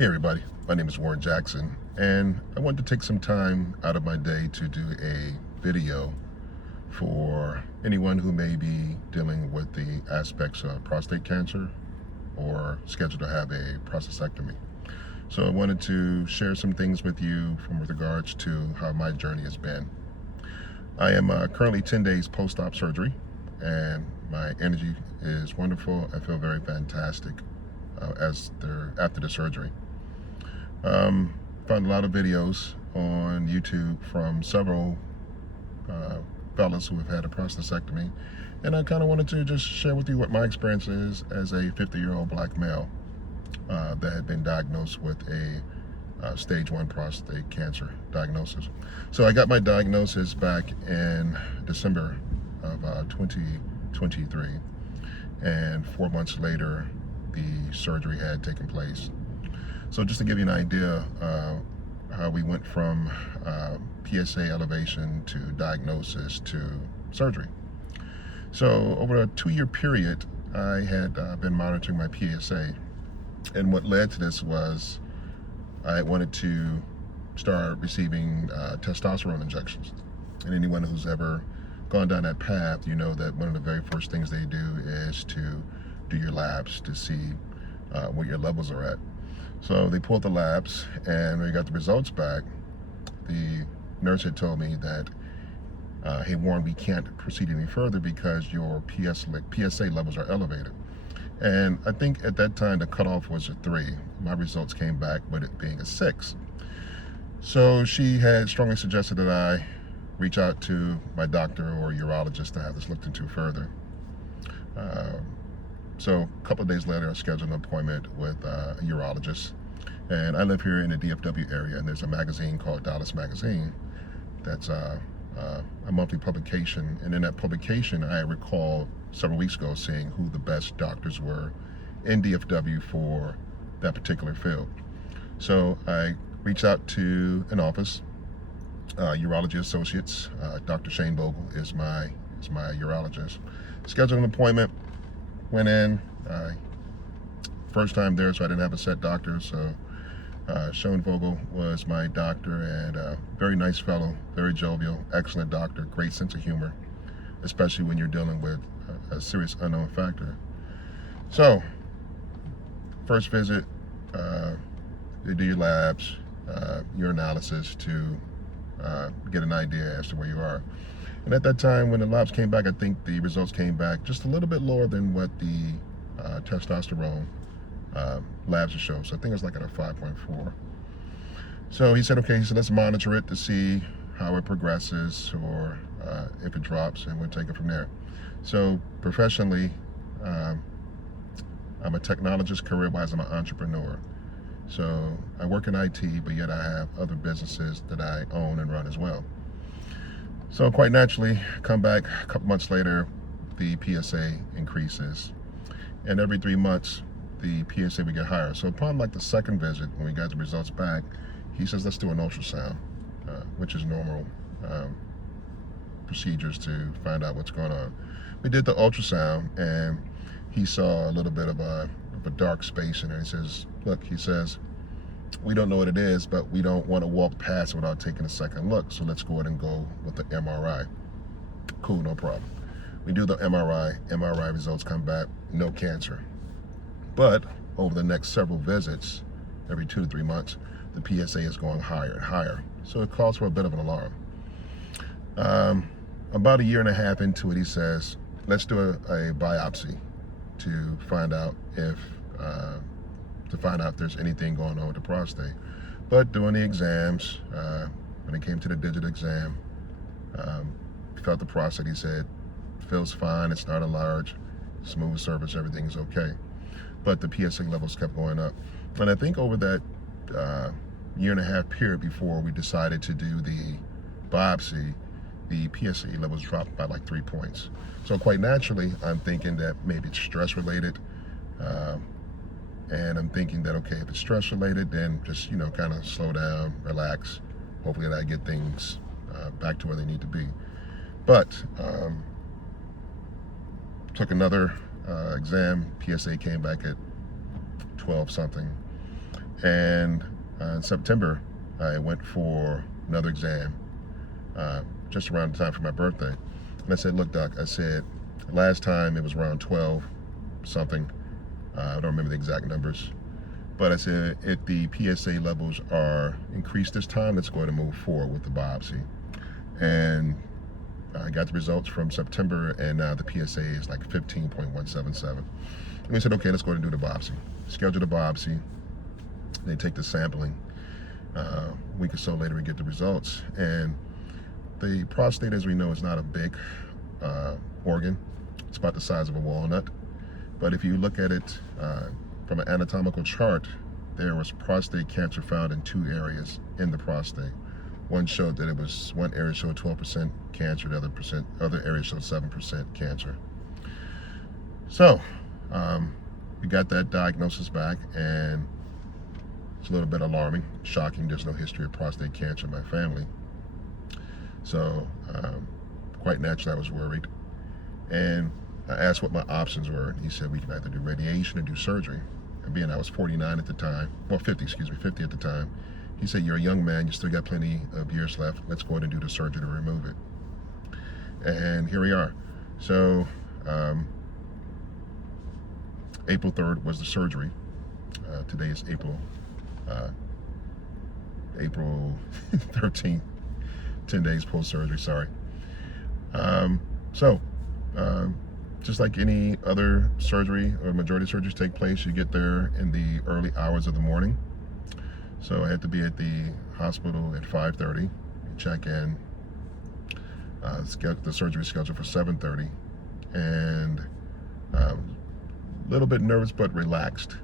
Hey everybody, my name is Warren Jackson, and I wanted to take some time out of my day to do a video for anyone who may be dealing with the aspects of prostate cancer or scheduled to have a prostatectomy. So I wanted to share some things with you with regards to how my journey has been. I am currently 10 days post-op surgery, and my energy is wonderful. I feel very fantastic after the surgery. Found a lot of videos on YouTube from several fellas who have had a prostatectomy, and I kind of wanted to just share with you what my experience is as a 50-year-old black male that had been diagnosed with a stage 1 prostate cancer diagnosis. So I got my diagnosis back in December of 2023, and 4 months later the surgery had taken place. So just to give you an idea how we went from PSA elevation to diagnosis to surgery. So over a 2-year period, I had been monitoring my PSA, and what led to this was I wanted to start receiving testosterone injections. And anyone who's ever gone down that path, you know that one of the very first things they do is to do your labs to see what your levels are at. So they pulled the labs, and when we got the results back, the nurse had told me that, hey Warren, we can't proceed any further because your PSA levels are elevated. And I think at that time the cutoff was a 3. My results came back with it being a 6. So she had strongly suggested that I reach out to my doctor or urologist to have this looked into further. So a couple of days later, I scheduled an appointment with a urologist. And I live here in the DFW area, and there's a magazine called Dallas Magazine that's a monthly publication. And in that publication, I recall several weeks ago seeing who the best doctors were in DFW for that particular field. So I reached out to an office, Urology Associates. Dr. Shane Bogle is my urologist. Scheduled an appointment. Went in, first time there, so I didn't have a set doctor. So Shane Vogel was my doctor, and very nice fellow, very jovial, excellent doctor, great sense of humor, especially when you're dealing with a serious unknown factor. So, first visit, they do your labs, your analysis to get an idea as to where you are. And at that time, when the labs came back, I think the results came back just a little bit lower than what the testosterone labs would show. So I think it was like at a 5.4. So he said, okay, so let's monitor it to see how it progresses or if it drops, and we'll take it from there. So professionally, I'm a technologist. Career-wise, I'm an entrepreneur. So I work in IT, but yet I have other businesses that I own and run as well. So quite naturally, come back a couple months later, the PSA increases, and every 3 months the PSA would get higher. So upon like the second visit, when we got the results back, he says, let's do an ultrasound, which is normal procedures to find out what's going on. We did the ultrasound, and he saw a little bit of a dark space in there. He says, look, he says, we don't know what it is, but we don't want to walk past it without taking a second look. So let's go ahead and go with the MRI. Cool, no problem. We do the MRI results come back, no cancer. But over the next several visits, every 2 to 3 months, the PSA is going higher and higher. So it calls for a bit of an alarm. About 1.5 years into it, he says, let's do a biopsy to find out if there's anything going on with the prostate. But doing the exams, when it came to the digital exam, felt the prostate. He said, feels fine, it's not enlarged, smooth surface, everything is okay. But the PSA levels kept going up. And I think over that 1.5 year period before we decided to do the biopsy, the PSA levels dropped by like 3 points. So quite naturally, I'm thinking that maybe it's stress related. And I'm thinking that, okay, if it's stress related, then just, kind of slow down, relax. Hopefully that I get things back to where they need to be. But took another exam. PSA came back at 12 something. And in September, I went for another exam, just around the time for my birthday. And I said, look, doc, I said, last time it was around 12 something. I don't remember the exact numbers. But I said, if the PSA levels are increased this time, let's go ahead and move forward with the biopsy. And I got the results from September, and now the PSA is like 15.177. And we said, okay, let's go ahead and do the biopsy. Schedule the biopsy. They take the sampling. A week or so later, we get the results. And the prostate, as we know, is not a big organ. It's about the size of a walnut. But if you look at it from an anatomical chart, there was prostate cancer found in 2 areas in the prostate. One showed that one area showed 12% cancer, the other area showed 7% cancer. So we got that diagnosis back, and it's a little bit alarming, shocking. There's no history of prostate cancer in my family. So quite naturally, I was worried. And I asked what my options were. He said we can either do radiation or do surgery. And being I was 49 at the time, well 50 at the time, he said, you're a young man, you still got plenty of years left. Let's go ahead and do the surgery to remove it. And here we are. So April 3rd was the surgery. Today is April 13th, 10 days post-surgery, sorry. Just like any other surgery, or majority of surgeries take place, you get there in the early hours of the morning. So I had to be at the hospital at 5:30, check in, the surgery scheduled for 7:30, and a little bit nervous but relaxed.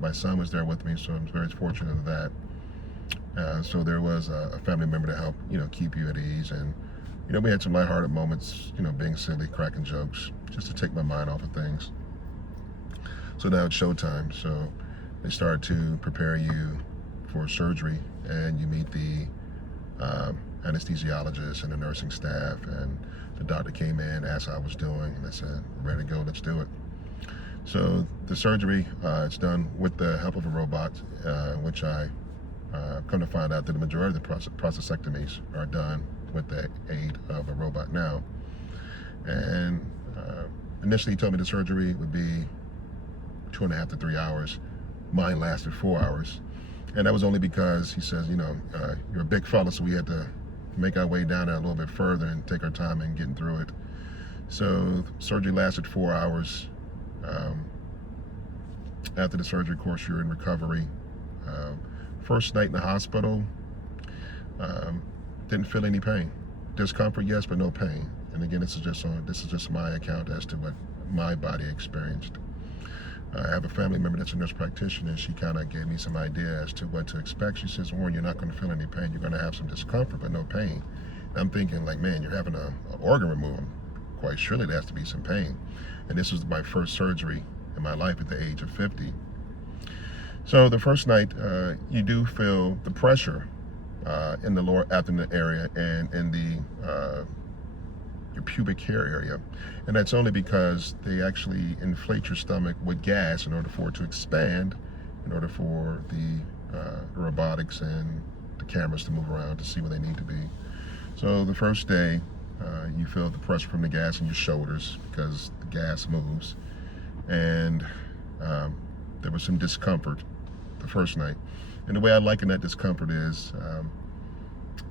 My son was there with me, so I'm very fortunate of that. So there was a family member to help, keep you at ease. And we had some lighthearted moments, being silly, cracking jokes, just to take my mind off of things. So now it's showtime. So they start to prepare you for surgery, and you meet the anesthesiologist and the nursing staff, and the doctor came in, asked how I was doing, and I said, ready to go, let's do it. So the surgery, it's done with the help of a robot, which I come to find out that the majority of the prostatectomies are done with the aid of a robot now. And initially he told me the surgery would be 2.5 to 3 hours. Mine lasted 4 hours. And that was only because he says, you're a big fella, so we had to make our way down there a little bit further and take our time in getting through it. So surgery lasted 4 hours. After the surgery, of course, you're in recovery. First night in the hospital, didn't feel any pain. Discomfort, yes, but no pain. And again, this is just my account as to what my body experienced. I have a family member that's a nurse practitioner, and she kind of gave me some idea as to what to expect. She says, Warren, you're not going to feel any pain. You're going to have some discomfort, but no pain. And I'm thinking, like, man, you're having an organ removal. Quite surely there has to be some pain. And this was my first surgery in my life at the age of 50. So the first night, you do feel the pressure in the lower abdomen area and in the your pubic hair area. And that's only because they actually inflate your stomach with gas in order for it to expand, in order for the robotics and the cameras to move around to see where they need to be. So the first day, you feel the pressure from the gas in your shoulders because the gas moves. And there was some discomfort the first night. And the way I liken that discomfort is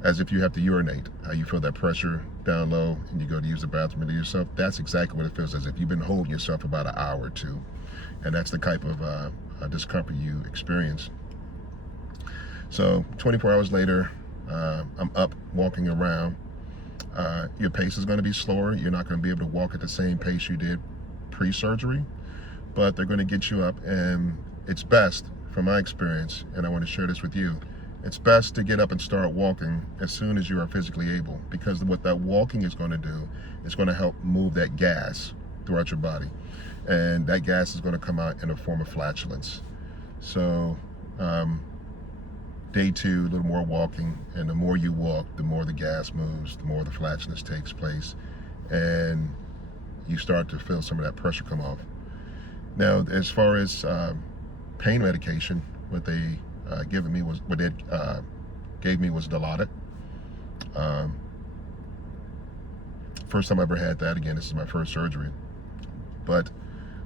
as if you have to urinate. How you feel that pressure down low and you go to use the bathroom to yourself. That's exactly what it feels as if you've been holding yourself about an hour or two. And that's the type of discomfort you experience. So 24 hours later, I'm up walking around. Your pace is going to be slower. You're not going to be able to walk at the same pace you did pre-surgery, but they're going to get you up, and it's best, from my experience, and I want to share this with you, it's best to get up and start walking as soon as you are physically able, because what that walking is going to do is going to help move that gas throughout your body, and that gas is going to come out in a form of flatulence. So day 2, a little more walking, and the more you walk, the more the gas moves, the more the flatulence takes place, and you start to feel some of that pressure come off. Now, as far as pain medication with a gave me was Dilaudid. First time I ever had that. Again, this is my first surgery. But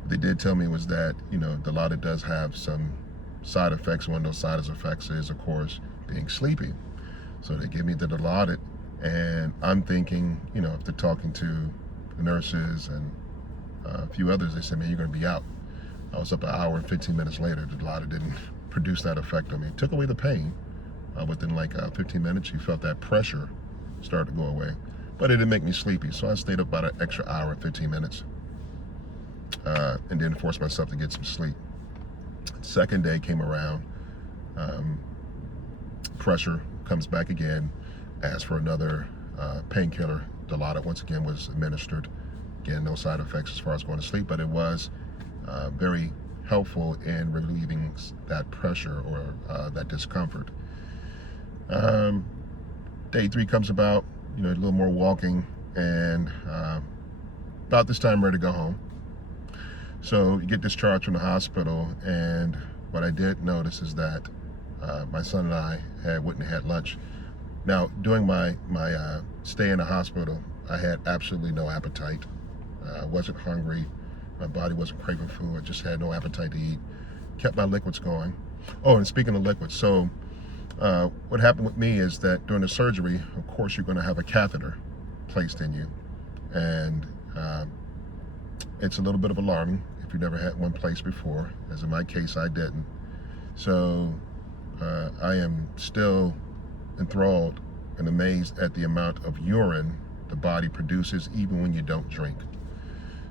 what they did tell me was that, Dilaudid does have some side effects. One of those side effects is, of course, being sleepy. So they gave me the Dilaudid, and I'm thinking, after talking to the nurses and a few others, they said, man, you're going to be out. I was up an hour and 15 minutes later. The Dilaudid didn't produce that effect on me. It took away the pain. Within like 15 minutes, you felt that pressure start to go away. But it didn't make me sleepy, so I stayed up about an extra hour and 15 minutes. And then forced myself to get some sleep. Second day came around. Pressure comes back again. Asked for another painkiller. Dilaudid once again was administered. Again, no side effects as far as going to sleep, but it was very helpful in relieving that pressure or that discomfort. Day 3 comes about, a little more walking, and about this time I'm ready to go home. So you get discharged from the hospital, and what I did notice is that my son and I went and had lunch. Now, during my stay in the hospital, I had absolutely no appetite. I wasn't hungry. My body wasn't craving food. I just had no appetite to eat. Kept my liquids going. Oh, and speaking of liquids, so what happened with me is that during the surgery, of course, you're going to have a catheter placed in you. And it's a little bit of alarming if you've never had one placed before, as in my case, I didn't. So I am still enthralled and amazed at the amount of urine the body produces even when you don't drink.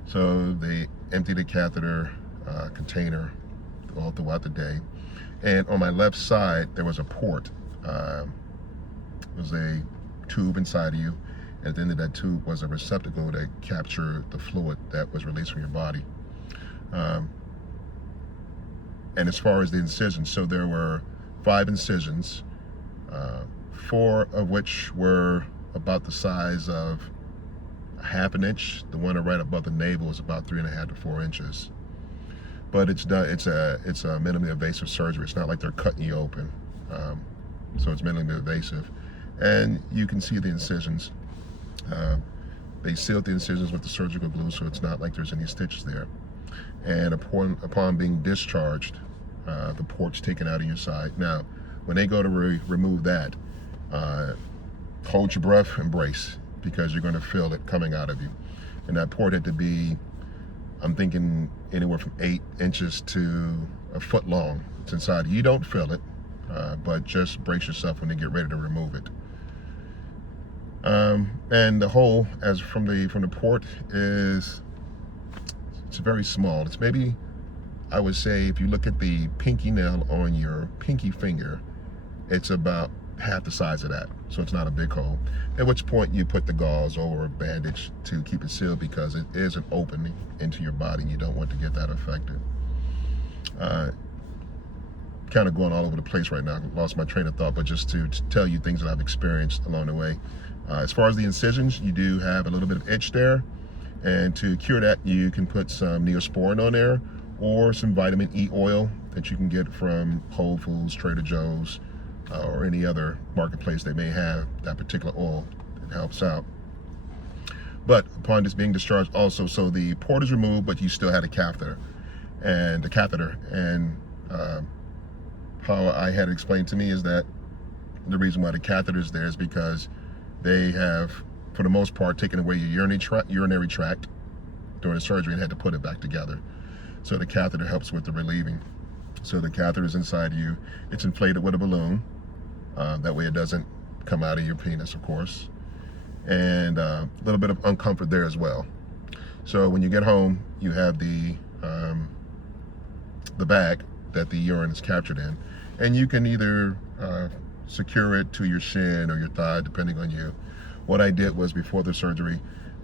So they empty the catheter container all throughout the day. And on my left side, there was a port. There was a tube inside of you. At the end of that tube was a receptacle that captured the fluid that was released from your body. And as far as the incisions, so there were 5 incisions, 4 of which were about the size of a half an inch. The one right above the navel is about 3.5 to 4 inches. But it's done. It's a minimally invasive surgery. It's not like they're cutting you open. So it's minimally invasive, and you can see the incisions. They sealed the incisions with the surgical glue, so it's not like there's any stitches there. And upon being discharged, the port's taken out of your side. Now, when they go to remove that, hold your breath and brace, because you're going to feel it coming out of you. And that port had to be, I'm thinking, anywhere from 8 inches to a foot long. It's inside. You don't feel it, but just brace yourself when they get ready to remove it. And the hole, as from the port, it's very small. It's maybe, I would say, if you look at the pinky nail on your pinky finger, it's about half the size of that. So it's not a big hole. At which point you put the gauze over a bandage to keep it sealed, because it is an opening into your body and you don't want to get that affected. Kind of going all over the place right now. I lost my train of thought, but just to tell you things that I've experienced along the way. As far as the incisions, you do have a little bit of itch there. And to cure that, you can put some Neosporin on there, or some vitamin E oil that you can get from Whole Foods, Trader Joe's, or any other marketplace they may have that particular oil that helps out. But upon this being discharged also, so the port is removed, but you still had a catheter. And the catheter, and how I had it explained to me is that the reason why the catheter is there is because they have, for the most part, taken away your urinary tract during the surgery and had to put it back together. So the catheter helps with the relieving. So the catheter is inside you. It's inflated with a balloon. That way it doesn't come out of your penis, of course. And a little bit of uncomfort there as well. So when you get home, you have the bag that the urine is captured in. And you can either secure it to your shin or your thigh, depending on you. What I did was, before the surgery,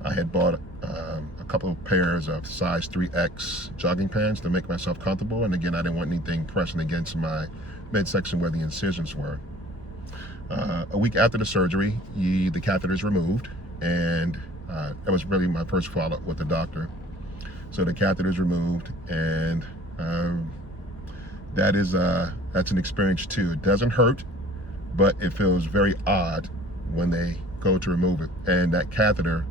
I had bought a couple of pairs of size 3X jogging pants to make myself comfortable. And again, I didn't want anything pressing against my midsection where the incisions were. A week after the surgery, the catheter is removed, and that was really my first follow-up with the doctor. So the catheter is removed, and that is That's an experience too. It doesn't hurt, but it feels very odd when they go to remove it. And that catheter,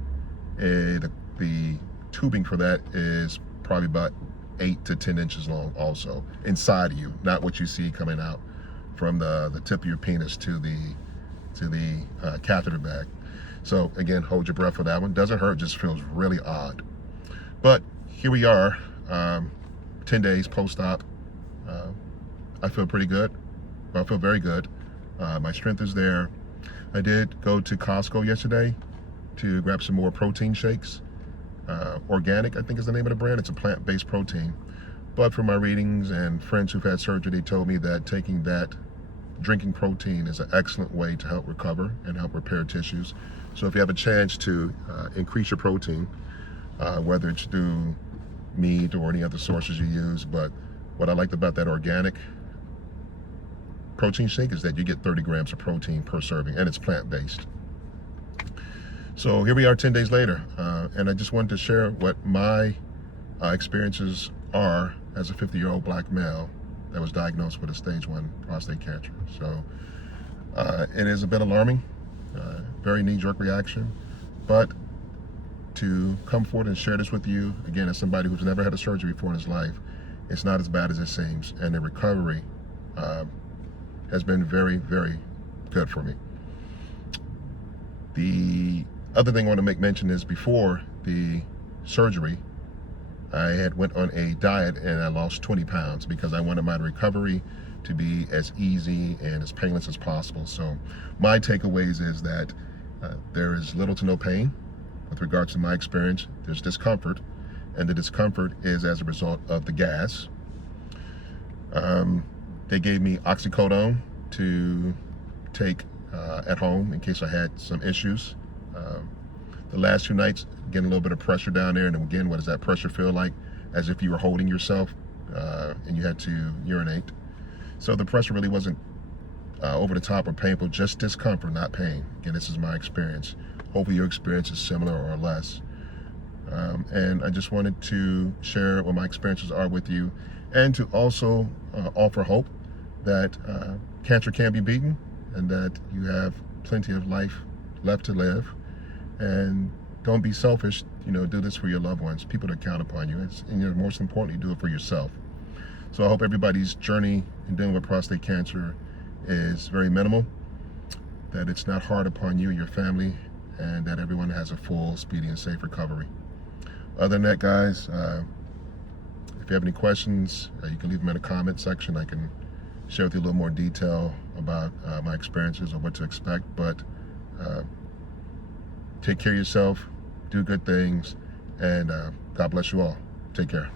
the tubing for that is probably about 8 to 10 inches long also, inside of you, not what you see coming out from the tip of your penis to the catheter bag. So again, hold your breath for that one. Doesn't hurt, just feels really odd. But here we are, 10 days post-op. I feel pretty good. I feel very good. My strength is there. I did go to Costco yesterday to grab some more protein shakes. Organic, I think is the name of the brand. It's a plant-based protein. But from my readings and friends who've had surgery, they told me that drinking protein is an excellent way to help recover and help repair tissues. So if you have a chance to increase your protein, whether it's through meat or any other sources you use, but what I liked about that organic protein shake is that you get 30 grams of protein per serving, and it's plant-based. So here we are 10 days later, and I just wanted to share what my experiences are as a 50-year-old black male that was diagnosed with a stage 1 prostate cancer. So it is a bit alarming, very knee-jerk reaction, but to come forward and share this with you, again, as somebody who's never had a surgery before in his life, it's not as bad as it seems, and the recovery has been very, very good for me. The other thing I want to make mention is before the surgery, I had went on a diet and I lost 20 pounds because I wanted my recovery to be as easy and as painless as possible. So my takeaways is that there is little to no pain with regards to my experience. There's discomfort, and the discomfort is as a result of the gas. They gave me oxycodone to take at home in case I had some issues. The last 2 nights, getting a little bit of pressure down there, and again, what does that pressure feel like? As if you were holding yourself and you had to urinate. So the pressure really wasn't over the top or painful, just discomfort, not pain. Again, this is my experience. Hopefully your experience is similar or less. And I just wanted to share what my experiences are with you, and to also offer hope that cancer can be beaten and that you have plenty of life left to live. And don't be selfish, do this for your loved ones, people that count upon you. And most importantly, do it for yourself. So I hope everybody's journey in dealing with prostate cancer is very minimal, that it's not hard upon you and your family, and that everyone has a full, speedy, and safe recovery. Other than that, guys, if you have any questions, you can leave them in the comment section. I can share with you a little more detail about my experiences or what to expect, but take care of yourself, do good things, and God bless you all. Take care.